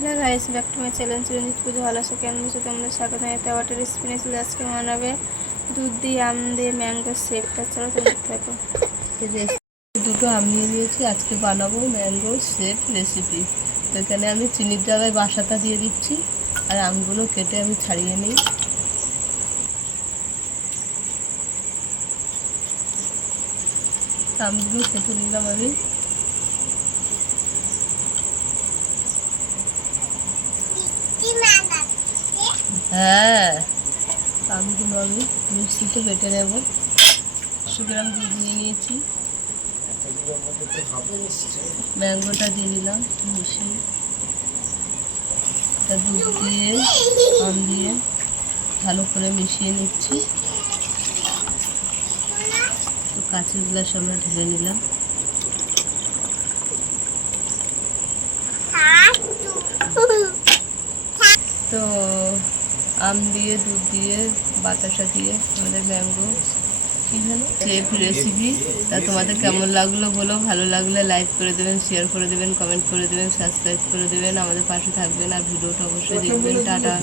Hello guys, back to my channel Chiranjit পুজো, ভালো আছে? কেমন বসে তোমরা স্বাগত। একটা ওয়াটার নিয়েছিল আজকে বানাবে দুধ দিয়ে আম দিয়ে ম্যাঙ্গো শেক তাছাড়াও তুমি থাকো। দুটো আম নিয়ে নিয়েছি, আজকে বানাবো ম্যাঙ্গো শেক রেসিপি তো এখানে আমি চিনির জায়গায় বাসাটা দিয়ে দিচ্ছি, আর আমগুলো কেটে আমি ছাড়িয়ে নিই। আমগুলো কেটে নিলাম আমি। হ্যাঁ। আমগুলো আমি মিক্সিতে বেটে নেব। একশো দুধ নিয়ে নিয়েছি। ম্যাঙ্গোটা দিয়ে দিলাম মিশিয়ে দুধ দিয়ে, আম দিয়ে ভালো করে মিশিয়ে নিচ্ছি। তো কাঁচের গ্লাস আমরা ঢেলে নিলাম। তো আম দিয়ে, দুধ দিয়ে, বাতাসা দিয়ে, আমাদের ম্যাঙ্গো কী হলো সেফ রেসিপি তা তোমাদের কেমন লাগল বলো? ভালো লাগলে লাইক করে দেবেন শেয়ার করে দেবেন কমেন্ট করে দেবেন সাবস্ক্রাইব করে দেবেন, আমাদের পাশে থাকবেন, আর ভিডিওটা অবশ্যই দেখবেন। টাটা।